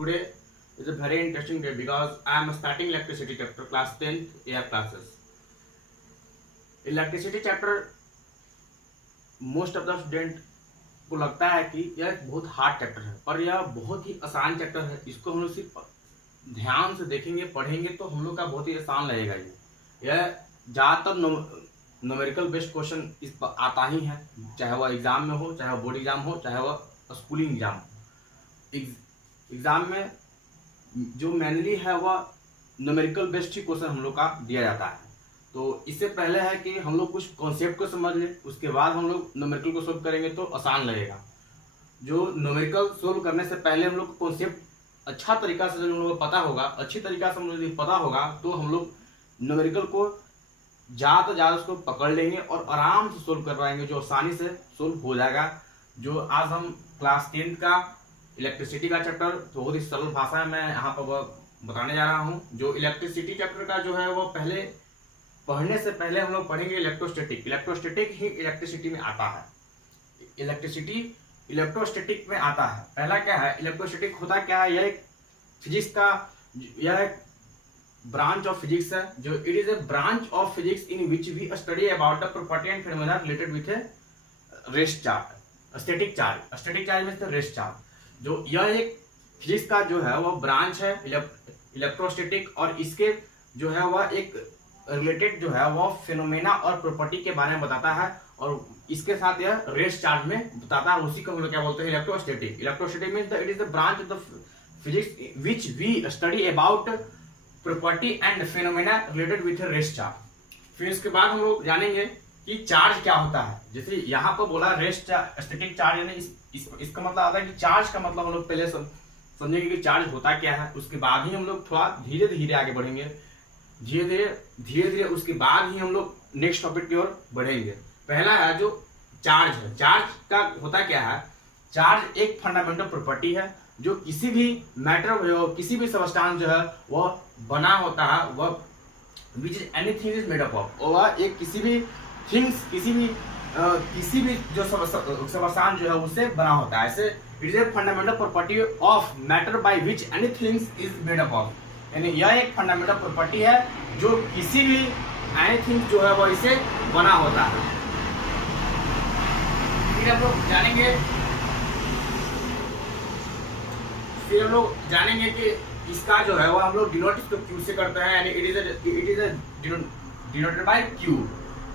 Today is a very interesting day because I am starting electricity chapter class 10th air classes. Electricity chapter most of the student को लगता है कि यह एक बहुत hard chapter है, पर यह बहुत ही आसान चैप्टर है। इसको हम लोग सिर्फ ध्यान से देखेंगे, पढ़ेंगे तो हम लोग का बहुत ही आसान लगेगा। यह ज़्यादातर न्यूमेरिकल बेस्ड क्वेश्चन इस पर आता ही है, चाहे वह एग्जाम में हो, चाहे वह बोर्ड एग्जाम हो, चाहे वह स्कूलिंग एग्जाम हो। एग्जाम में जो मेनली है वह न्यूमेरिकल बेस्ड ही क्वेश्चन हम लोग का दिया जाता है। तो इससे पहले है कि हम लोग कुछ कॉन्सेप्ट को समझ लें, उसके बाद हम लोग न्यूमेरिकल को सोल्व करेंगे तो आसान लगेगा। जो न्यूमेरिकल सोल्व करने से पहले हम लोग को कॉन्सेप्ट अच्छा तरीका से हम लोग को पता होगा, अच्छी तरीका से हम लोग पता होगा तो हम लोग न्यूमेरिकल को ज़्यादा से ज़्यादा उसको पकड़ लेंगे और आराम से सोल्व कर पाएंगे, जो आसानी से सोल्व हो जाएगा। जो आज हम क्लास 10th का इलेक्ट्रिसिटी का चैप्टर बहुत ही सरल भाषा में मैं यहाँ पर वह बताने जा रहा हूँ। जो इलेक्ट्रिसिटी चैप्टर का जो है वो पहले पढ़ने से पहले हम लोग पढ़ेंगे इलेक्ट्रोस्टैटिक। इलेक्ट्रोस्टैटिक ही इलेक्ट्रिसिटी में आता है, इलेक्ट्रिसिटी इलेक्ट्रोस्टैटिक में आता है। पहला क्या है, इलेक्ट्रोस्टैटिक होता क्या है, यह एक फिजिक्स का यह एक ब्रांच ऑफ फिजिक्स है। जो it is a branch of physics in which we study about the property and phenomena related with a rest charge, static charge. Static charge means the rest charge. जो यह एक physics का जो है वह branch है इलेक्ट्रोस्टैटिक, और इसके जो है वह एक रिलेटेड जो है वह फिनोमेना और प्रॉपर्टी के बारे में बताता है, और इसके साथ यह रेस्ट चार्ज में बताता है। उसी को हम लोग क्या बोलते हैं, electrostatic. Electrostatic means it is the branch of the physics which we study about property and phenomena related with rest charge. फिर इसके बाद हम लोग जानेंगे कि चार्ज क्या होता है। जैसे यहाँ पर बोला रेस्ट स्टैटिक चार्ज, यानी इसका मतलब आता है कि चार्ज का मतलब हम लोग पहले समझेंगे कि चार्ज होता क्या है, उसके बाद ही हम लोग थोड़ा धीरे धीरे आगे बढ़ेंगे। धीरे धीरे उसके बाद ही हम लोग नेक्स्ट टॉपिक की ओर बढ़ेंगे। पहला है जो चार्ज है। चार्ज का होता क्या है, चार्ज एक फंडामेंटल प्रॉपर्टी है जो किसी भी मैटर, किसी भी सबस्टांस जो है वह बना होता है, वह which is anything is made up of, और एक किसी भी थिंग्स, किसी भी जो सबस्टांस जो है उससे बना होता है। ऐसे it is a fundamental property of matter by which anything is made up of, यानी यह एक फंडामेंटल प्रॉपर्टी है जो किसी भी एनीथिंग जो है वह इसे बना होता है। फिर हम लोग जानेंगे कि इसका जो है वो हम लोग डिनोट इसको क्यू से करते हैं, यानी it is denoted by Q.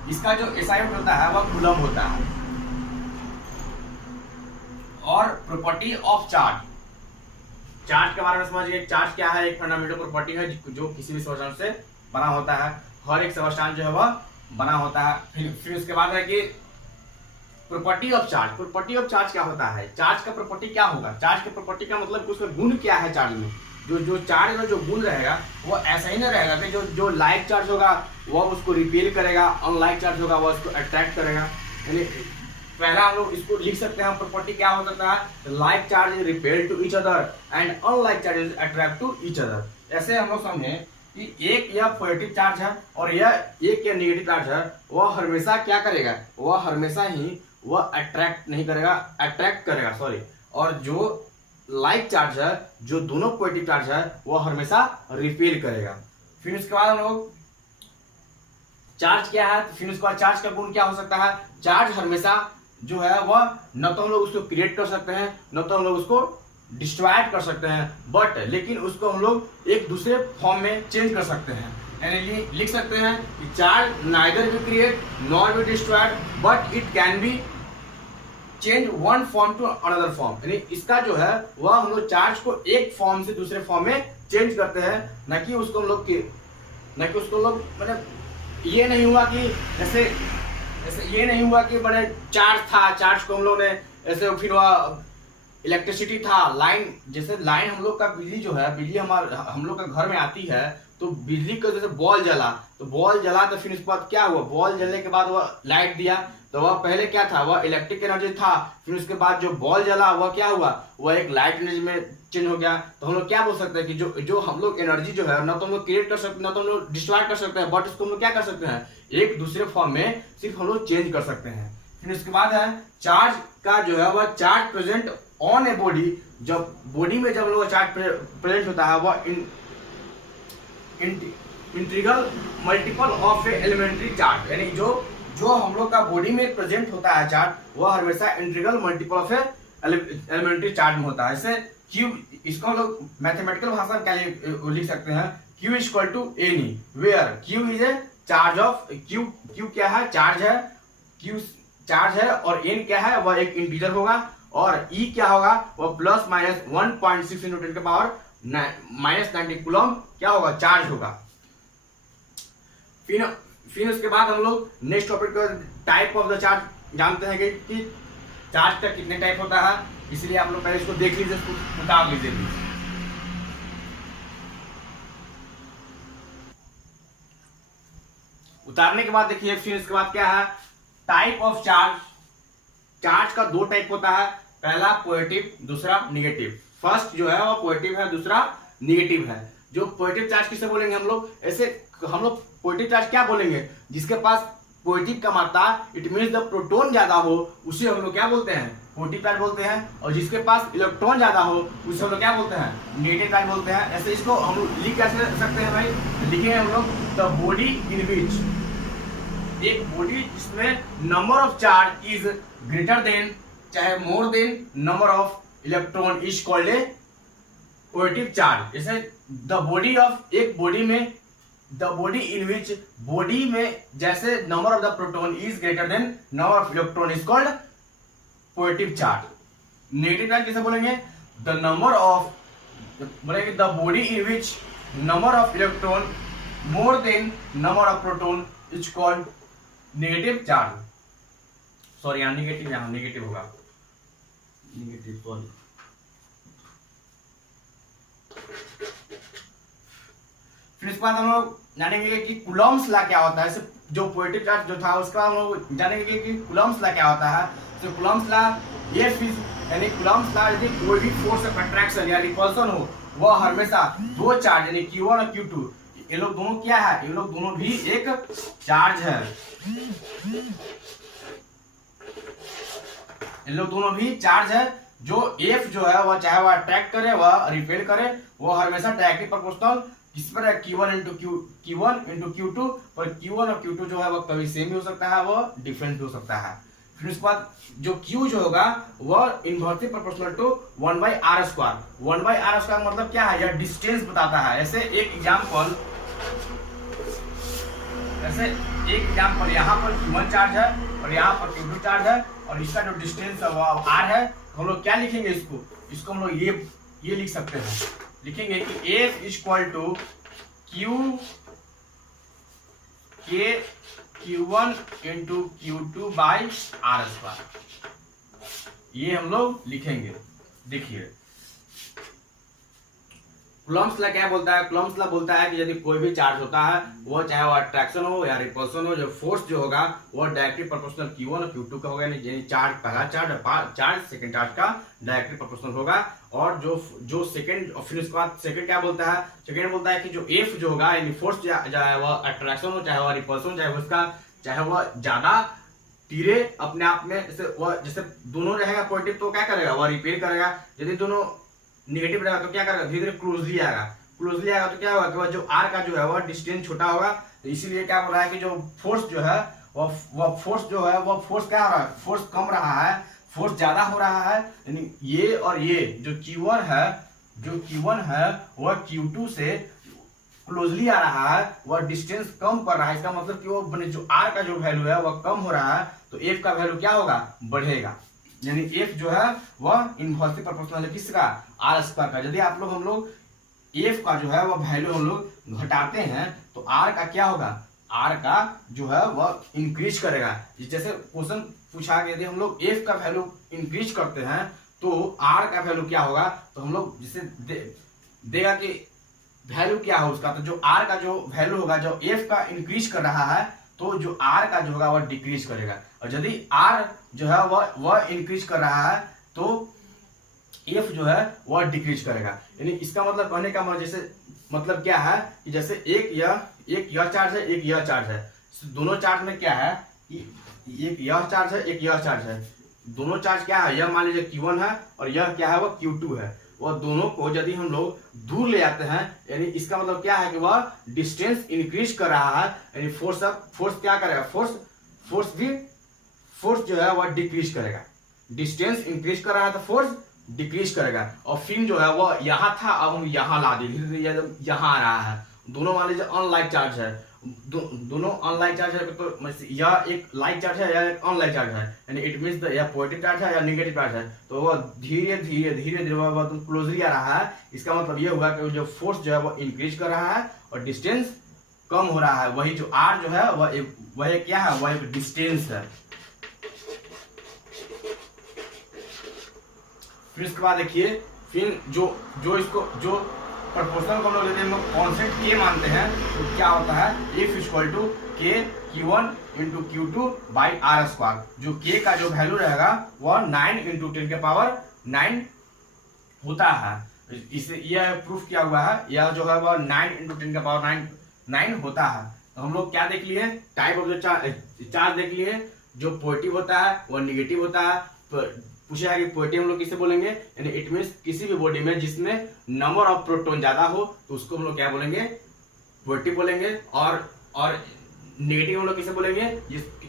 इसका जो एसआई यूनिट होता है वह कूलम होता है। और प्रॉपर्टी ऑफ चार्ज, चार्ज के बारे में समझिए। चार्ज क्या है, एक फंडामेंटल प्रॉपर्टी है जो किसी भी सबस्टांस से बना होता है। हर एक सबस्टांस जो है वह बना होता है। फिर उसके बाद है कि property of charge. Property of charge क्या होता है, चार्ज का प्रॉपर्टी क्या होगा। चार्ज के प्रॉपर्टी का मतलब उसका गुण क्या है। चार्ज में जो चार्ज में जो गुण रहेगा वो ऐसा ही नहीं रहेगा कि जो लाइक चार्ज होगा वह उसको रिपेल करेगा, अनलाइक चार्ज होगा वह उसको अट्रैक्ट करेगा। यानी पहला हम लोग इसको लिख सकते हैं, प्रॉपर्टी क्या हो सकता है, like charge is repel to each other and unlike charge is attract to each other. ऐसे हम लोग समझे कि एक यह पॉजिटिव चार्ज है और यह एक या नेगेटिव चार्ज है, वह हमेशा क्या करेगा, वह हमेशा ही वह अट्रैक्ट नहीं करेगा, अट्रैक्ट करेगा सॉरी। और जो लाइक चार्ज है, जो दोनों पॉजिटिव चार्ज है, वह हमेशा रिपेल करेगा। फिर उसके बाद हम लोग चार्ज क्या है, फिर उसके बाद चार्ज का गुण क्या हो सकता है। चार्ज हमेशा जो है वह न तो हम लोग उसको क्रिएट कर सकते हैं, न तो हम लोग उसको डिस्ट्रॉय कर सकते हैं, बट लेकिन उसको हम लोग एक दूसरे फॉर्म में चेंज कर सकते हैं। यानी लिख सकते हैं कि charge neither be create nor be destroyed but it can be change one form to another form. यानी इसका जो है वह हम लोग चार्ज को एक फॉर्म से दूसरे फॉर्म में चेंज करते हैं, न कि उसको हम लोग मतलब ये नहीं हुआ कि ऐसे ये नहीं हुआ कि बड़े चार्ज था, चार्ज को हम लोग ने ऐसे, फिर वह इलेक्ट्रिसिटी था, लाइन, जैसे लाइन हम लोग का बिजली जो है, बिजली हम लोग का घर में आती है तो बिजली का जैसे बॉल जला तो फिर उसके बाद क्या हुआ, बॉल जलने के बाद वह लाइट दिया तो वह पहले क्या था, वह इलेक्ट्रिक एनर्जी था। फिर उसके बाद जो बॉल जला वह क्या हुआ, वह एक लाइट एनर्जी में चेंज हो गया। तो हम लोग क्या बोल सकते हैं कि जो हम लोग एनर्जी जो है ना तो हम लोग क्रिएट कर सकते हैं, ना तो हम लोग डिस्ट्रॉय कर सकते हैं, बट इसको हम लोग क्या कर सकते हैं, एक दूसरे फॉर्म में सिर्फ हम लोग चेंज कर सकते हैं। फिर उसके बाद है चार्ज का जो है वह charge present on a body, जब बॉडी में जब लोग चार्ज प्रेजेंट होता है वह integral multiple of a elementary charge, यानी जो हम लोग का बॉडी में प्रेजेंट होता है चार्ज वह हमेशा integral multiple of a elementary charge में होता है। ऐसे क्यू, इसको हम लोग मैथमेटिकल भाषा में क्या लिख सकते हैं, Q equal to any where Q is a charge of, Q क्या है, चार्ज है, Q चार्ज है, और n क्या है, वह एक इंटीजर होगा, और E क्या होगा, वह प्लस माइनस 1.6 इंटू 10 के पावर -90 कूलम क्या होगा, चार्ज होगा। फिर उसके बाद हम लोग नेक्स्ट टॉपिक का टाइप ऑफ द चार्ज जानते हैं कि चार्ज का कितने टाइप होता है, इसलिए आप लोग पहले इसको देख लीजिए, इसको उतार लीजिए। उतारने के बाद देखिए फिर इसके बाद क्या है, टाइप ऑफ चार्ज। चार्ज का दो टाइप होता है, पहला पॉजिटिव, दूसरा निगेटिव। फर्स्ट जो है वो पॉजिटिव है, दूसरा निगेटिव है। जो पॉजिटिव चार्ज किसे बोलेंगे हम लोग, ऐसे हम लोग पॉजिटिव चार्ज क्या बोलेंगे, जिसके पास पॉजिटिव का मात्रा, इट मीन्स द प्रोटॉन ज्यादा हो, उसे हम लोग क्या बोलते हैं, पॉजिटिव चार्ज बोलते हैं। और जिसके पास इलेक्ट्रॉन ज्यादा हो उसे हम लोग क्या बोलते हैं, नेगेटिव चार्ज बोलते हैं। ऐसे इसको हम लोग लिख कैसे सकते हैं भाई, लिखेंगे हम लोग द बॉडी इन विच, एक बॉडी जिसमें number of charge is greater than, चाहे more than number of electron is called a positive charge. जैसे द बॉडी ऑफ, एक बॉडी में, the body in which, body में जैसे number of the proton is greater than number of electron is called positive charge. Negative charge कैसे बोलेंगे, the number of, बोलेंगे the body in which number of electron more than number of proton is called negative charge. Sorry यहाँ negative, यहाँ negative होगा, negative, sorry. फिर इसके बाद हम लोग जानेंगे कि कूलम्ब्स लॉ क्या होता है। जो पॉजिटिव चार्ज जो था उसके बाद हम लोग जानेंगे कि कूलम्ब्स लॉ क्या होता है। तो कूलम्ब्स लॉ ये फिज, यानी कूलम्ब्स लॉ यदि कोई भी फोर्स ऑफ अट्रैक्शन या रिपल्सन हो, वह हमेशा दो चार्ज यानी Q1 और Q2, ये लोग दोनों क्या है, ये लोग दोनों भी एक चार्ज है, ये लोग दोनों भी चार्ज है। जो F जो है वह चाहे वह अट्रैक्ट करे वह रिपेल करे, वह हमेशा डायरेक्टली प्रोपोर्शनल किस पर है, Q1 इंटू Q2, पर Q1 और Q2 जो है वह कभी सेम भी हो सकता है, वह डिफरेंट भी हो सकता है। फिर उसके बाद जो Q जो होगा वह inversely proportional to 1/r²। 1/r² मतलब क्या है, यह डिस्टेंस बताता है। ऐसे एक एग्जांपल, यहाँ पर Q1 चार्ज है और यहाँ पर Q2 चार्ज है, और इसका जो डिस्टेंस है वो r है। हम लोग क्या लिखेंगे, इसको हम लोग ये लिख सकते हैं, लिखेंगे कि F equal to Q1 into Q2/r², ये हम लोग लिखेंगे। देखिए कूलम्ब्स लॉ क्या बोलता है, कूलम्ब्स लॉ बोलता है कि यदि कोई भी चार्ज होता है, वो चाहे वो अट्रैक्शन हो या रिपल्सन हो, जो फोर्स जो होगा वो डायरेक्टली प्रोपोर्शनल Q1 और Q2 का होगा, यानी चार्ज, पहला चार्ज सेकंड चार्ज का डायरेक्टली प्रोपोर्शनल होगा। और जो सेकंड, और फिर उसके बाद सेकंड क्या बोलता है, सेकंड बोलता है कि जो F जो होगा, यानी फोर्स चाहे वह अट्रैक्शन हो, चाहे वह रिपल्सन, चाहे वह ज्यादा तीरे अपने आप में, जैसे दोनों रहेगा पॉजिटिव तो क्या करेगा, वह रिपेल करेगा। यदि दोनों नेगेटिव रहेगा तो क्या करेगा, धीरे धीरे क्लोजली आएगा तो क्या होगा कि वह जो r का जो है वह डिस्टेंस छोटा होगा। तो इसीलिए क्या बोल रहा है कि जो फोर्स जो है वह फोर्स क्या हो रहा है, फोर्स कम रहा है, फोर्स ज्यादा हो रहा है। यानी ये और ये जो Q1 है वह Q2 से क्लोजली आ रहा है, वह डिस्टेंस कम कर रहा है। इसका मतलब कि वो जो r का जो वैल्यू है वह कम हो रहा है, तो F का वैल्यू क्या होगा, बढ़ेगा। यानी F जो है वह इनवर्सली प्रोपोर्शनल है किसका, r² का। यदि हम लोग F का जो है वह वैल्यू हम लोग घटाते हैं तो r का क्या होगा, r का जो है वह इंक्रीज करेगा। जैसे क्वेश्चन पूछा कि यदि हम लोग F का वैल्यू इंक्रीज करते हैं तो r का वैल्यू क्या होगा, तो हम लोग जिसे देगा कि वैल्यू क्या है उसका, तो जो r का जो वैल्यू होगा, जो F का इंक्रीज कर रहा है तो जो r का जो होगा वह डिक्रीज करेगा। और यदि r जो है वह इंक्रीज कर रहा है तो F जो है वह डिक्रीज करेगा। यानी इसका मतलब कहने का मतलब क्या है कि जैसे एक यह चार्ज है, एक यह चार्ज है, दोनों चार्ज में क्या है कि एक यह चार्ज है, एक यह चार्ज है। दोनों चार्ज क्या है, यह मान लीजिए Q1 है और यह क्या है, वह Q2 है। वह दोनों को यदि हम लोग दूर ले जाते हैं, यानी इसका मतलब क्या है कि वह डिस्टेंस इंक्रीज कर रहा है, यानी फोर्स क्या करेगा, फोर्स जो है वह डिक्रीज करेगा। डिस्टेंस इंक्रीज कर रहा है तो फोर्स डिक्रीज करेगा। और फिर जो है वह यहाँ था, अब हम यहाँ ला दिए, धीरे धीरे यहाँ आ रहा है। दोनों मान लीजिए अनलाइक चार्ज है, दोनों अनलाइक चार्ज है, तो यह एक लाइक चार्ज है या एक अनलाइक चार्ज है, यानी इट मीन्स या पॉजिटिव चार्ज है या नेगेटिव चार्ज है। तो वह धीरे धीरे वह क्लोजली आ रहा है। इसका मतलब यह हुआ कि जो फोर्स जो है वह इंक्रीज कर रहा है और डिस्टेंस कम हो रहा है। वही जो आर जो है वह क्या है, वह एक डिस्टेंस है। फिर इसके बाद देखिए, फिर जो इसको जो प्रोपोर्शनल को हम लोग लेते हैं, हम लोग कांस्टेंट के मानते हैं, तो क्या होता है, F इक्वल टू के Q1 into Q2 by r square. जो के का जो वैल्यू रहेगा वह 9 इंटू 10 के पावर 9 होता है। इसे यह प्रूफ किया हुआ है, यह जो है वह 9 इंटू 10 के पावर 9 होता है। तो हम लोग क्या देख लिए, टाइप ऑफ द चार्ज देख लिए। जो पॉजिटिव होता है वह निगेटिव होता है। पूछा है कि पॉजिटिव हम लोग किसे बोलेंगे, यानी इट मीन्स किसी भी बॉडी में जिसमें नंबर ऑफ प्रोटॉन ज्यादा हो तो उसको हम लोग क्या बोलेंगे, पॉजिटिव बोलेंगे। और नेगेटिव हम लोग किसे बोलेंगे,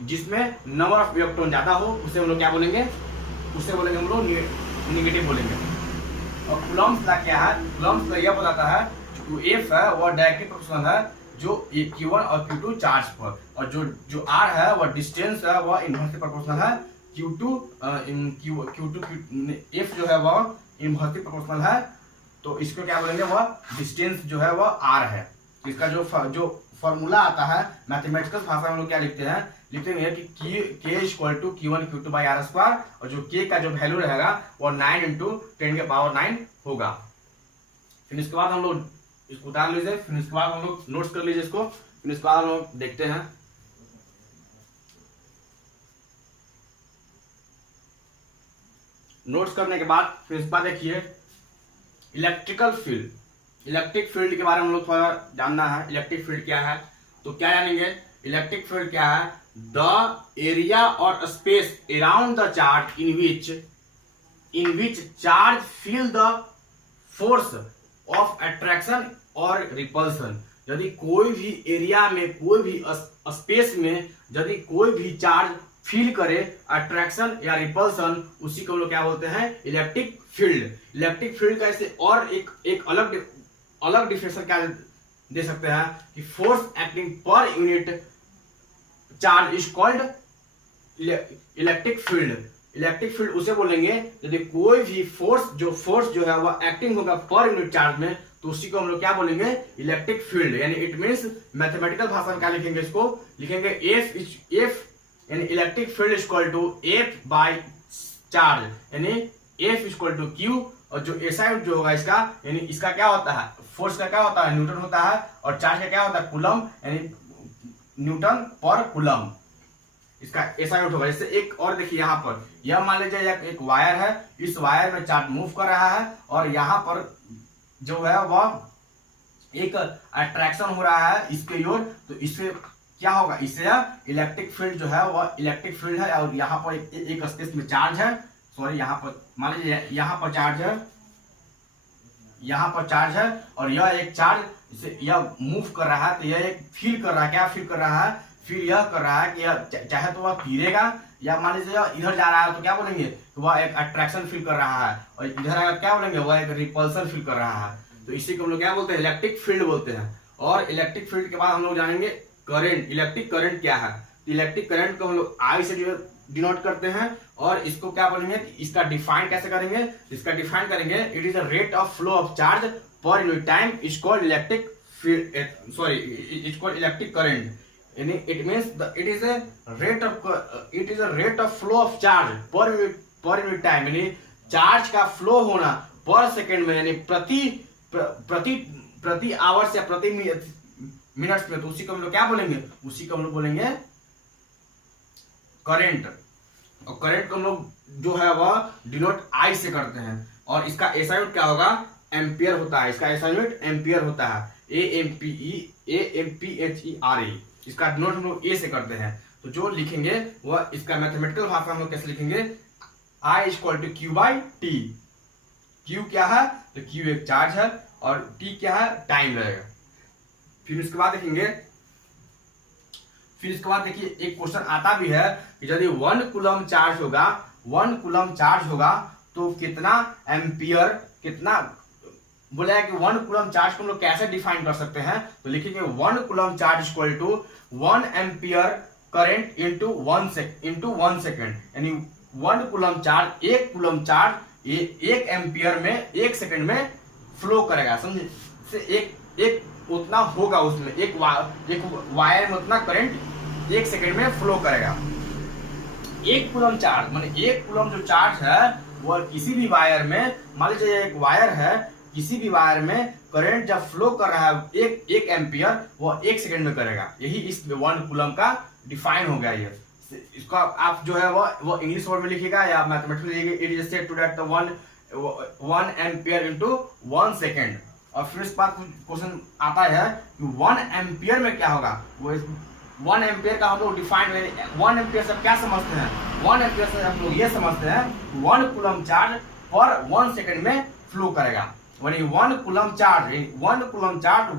जिसमें नंबर ऑफ इलेक्ट्रॉन ज्यादा हो उसे हम लोग क्या बोलेंगे, उसे बोलेंगे हम लोग निगेटिव बोलेंगे। और कूलम्ब्स लॉ क्या है, कूलम्ब्स लॉ यह बताता है जो F है वह डायरेक्टली प्रोपोर्शनल है जो Q1 और Q2 चार्ज पर, और जो R है वह डिस्टेंस है वह इनवर्सली प्रोपोर्शनल है Q2 F जो है वह इनवर्सली प्रोपोर्शनल है। तो इसको क्या बोलेंगे, वह डिस्टेंस जो है वह R है। इसका जो फॉर्मूला आता है मैथमेटिकल भाषा में हम लोग क्या लिखते हैं कि K equal to Q1 Q2 by r square, और जो K का जो वैल्यू रहेगा वो 9 इंटू 10 के पावर 9 होगा। फिर इसके बाद हम लोग इसको उतार लीजिए, फिर इसके बाद हम लोग नोट्स कर लीजिए इसको, फिर इसके बाद हम लोग देखते हैं। नोट्स करने के बाद फिर इसके बाद देखिए इलेक्ट्रिकल फील्ड, इलेक्ट्रिक फील्ड के बारे में हम लोग थोड़ा जानना है। इलेक्ट्रिक फील्ड क्या है, तो क्या जानेंगे, इलेक्ट्रिक फील्ड क्या है, द एरिया और space around the charge in which charge feel the force of attraction और रिपल्सन। यदि कोई भी एरिया में, कोई भी स्पेस में यदि कोई भी चार्ज फील करे अट्रैक्शन या रिपल्सन, उसी को हम लोग क्या बोलते हैं, इलेक्ट्रिक फील्ड। इलेक्ट्रिक फील्ड का ऐसे और एक अलग डिफिनेशन क्या दे सकते हैं कि force acting per unit charge is called electric field. Electric field उसे बोलेंगे यदि कोई भी फोर्स जो है वह एक्टिंग होगा पर यूनिट चार्ज में, तो उसी को हम लोग क्या बोलेंगे, इलेक्ट्रिक फील्ड। यानी इट मींस मैथमेटिकल भाषा में क्या लिखेंगे, इसको लिखेंगे F यानी electric field is equal to F by charge, यानी F is equal to Q, और जो SI जो होगा इसका, यानी इसका क्या होता है, फोर्स का क्या होता है, न्यूटन होता है, और चार्ज का क्या होता है, कूलम, यानी न्यूटन पर कूलम, इसका SI यूनिट होगा। जैसे एक और देखिए यहाँ पर, यह मान लीजिए एक वायर है, इस वायर में चार्ज मूव कर रहा है, और यहाँ पर जो है वह एक अट्रैक्शन हो रहा है इसके ओर, तो इससे क्या होगा, इससे इलेक्ट्रिक फील्ड जो है वह इलेक्ट्रिक फील्ड है। और यहाँ पर एक स्पेस में चार्ज है, सॉरी यहाँ पर मान लीजिए यहाँ पर चार्ज है, यहाँ पर चार्ज है, और यह एक चार्ज इसे यह मूव कर रहा है, तो यह एक फील कर रहा है, क्या फील कर रहा है, फिर यह कर रहा है कि यह चाहे तो वह फिरेगा, या मान लीजिए इधर जा रहा है तो क्या बोलेंगे, तो वह एक अट्रैक्शन फील कर रहा है, और इधर आएगा क्या बोलेंगे, वह एक रिपल्सन फील कर रहा है। तो इसी को हम लोग क्या बोलते हैं, इलेक्ट्रिक फील्ड बोलते हैं। और इलेक्ट्रिक फील्ड के बाद हम लोग जानेंगे करंट। इलेक्ट्रिक करंट क्या है, तो इलेक्ट्रिक करंट को हम लोग I से डिनोट करते हैं, और इसको क्या बोलेंगे, इसका डिफाइन कैसे करेंगे, इसका डिफाइन करेंगे, it is the rate of flow of charge per unit time is called electric field, sorry is called electric current. यानी it means it is a rate of flow of charge per unit time, यानी charge का flow होना per second में, यानी प्रति hours या प्रति minutes में, तो उसी को हम लोग क्या बोलेंगे, उसी को हम लोग बोलेंगे करंट। और करंट को हम लोग जो है वह डिनोट I से करते हैं, और इसका SI यूनिट क्या होगा, एम्पियर होता है, इसका SI यूनिट एम्पियर होता है, AMPHERE, इसका डिनोट हम लोग A से करते हैं। तो जो लिखेंगे वह इसका मैथमेटिकल भाषा हम लोग कैसे लिखेंगे, I equal to q by t. Q क्या है, तो क्यू एक चार्ज है और टी क्या है, टाइम लगेगा। फिर उसके बाद देखेंगे, फिर इसके बाद देखिए एक क्वेश्चन आता भी है कि यदि 1 कूलम चार्ज होगा, 1 कूलम चार्ज होगा तो कितना एम्पियर, कितना बोला है कि 1 कूलम चार्ज को हम लोग कैसे डिफाइन कर सकते हैं, तो लिखेंगे 1 coulomb charge equal to 1 ampere current into 1 second, यानी 1 coulomb charge, 1 coulomb charge 1 ampere में 1 सेकेंड में फ्लो करेगा। समझे, से एक उतना होगा, उसमें एक वायर में उतना करंट 1 सेकेंड में फ्लो करेगा। 1 कूलम चार्ज माने 1 कूलम जो चार्ज है वो किसी भी वायर में, मान लीजिए एक वायर है, किसी भी वायर में करंट जब फ्लो कर रहा है एक एम्पियर, वो 1 सेकेंड में करेगा। यही इस 1 कूलम का डिफाइन हो गया। ये इसको आप जो है वो इंग्लिश वर्ड में लिखिएगा या मैथमेटिक्स में लिखिएगा। It is said to that the 1 ampere into 1 second. और फिर इस बात क्वेश्चन आता है कि 1 एम्पियर में क्या होगा, वो 1 एम्पियर का हम लोग डिफाइन, 1 एम्पियर से क्या समझते हैं, 1 एम्पियर से हम लोग ये समझते हैं 1 कूलम चार्ज पर 1 सेकेंड में फ्लो करेगा। 1 कूलम चार्ज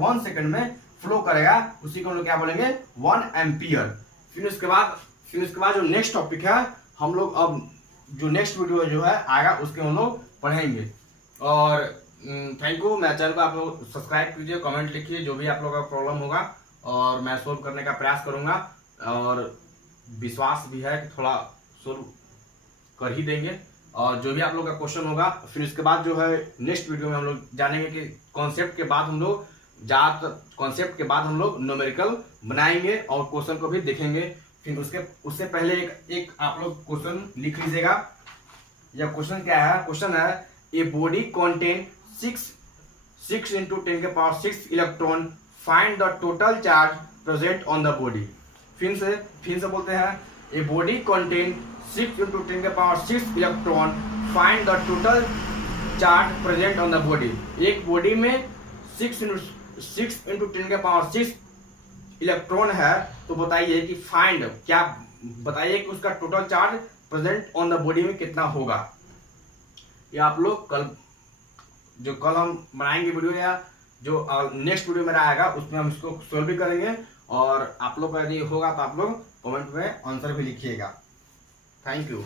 1 सेकेंड में फ्लो करेगा, उसी को हम लोग क्या बोलेंगे, 1 एम्पियर। फिर उसके बाद जो नेक्स्ट टॉपिक है, हम लोग अब जो नेक्स्ट वीडियो जो है आएगा उसके हम लोग पढ़ेंगे। और थैंक यू। मेरे चैनल को आप लोग सब्सक्राइब कीजिए, कमेंट लिखिए, जो भी आप लोगों का प्रॉब्लम होगा और मैं सोल्व करने का प्रयास करूंगा, और विश्वास भी है कि थोड़ा सोल्व कर ही देंगे। और जो भी आप लोग का क्वेश्चन होगा, फिर इसके बाद जो है नेक्स्ट वीडियो में हम लोग जानेंगे कि कॉन्सेप्ट के बाद हम लोग न्यूमेरिकल बनाएंगे और क्वेश्चन को भी देखेंगे। फिर उससे पहले एक आप लोग क्वेश्चन लिख लीजिएगा। यह क्वेश्चन क्या है, क्वेश्चन है ए बॉडी कंटेन 6 into 10 के power 6 electron, find the total charge present on the body. फिर से बोलते हैं, ए बॉडी कंटेन 6 into 10 के power 6 electron, find the total charge present on the body. एक बॉडी में 6 into 10 के पावर 6 इलेक्ट्रॉन है, तो बताइए कि फाइंड, क्या बताइए कि उसका total charge present on the body में कितना होगा। ये आप लोग कल हम बनाएंगे वीडियो, या जो नेक्स्ट वीडियो मेरा आएगा उसमें हम इसको सोल्व भी करेंगे। और आप लोग का यदि होगा तो आप लोग कमेंट में आंसर भी लिखिएगा। Thank you.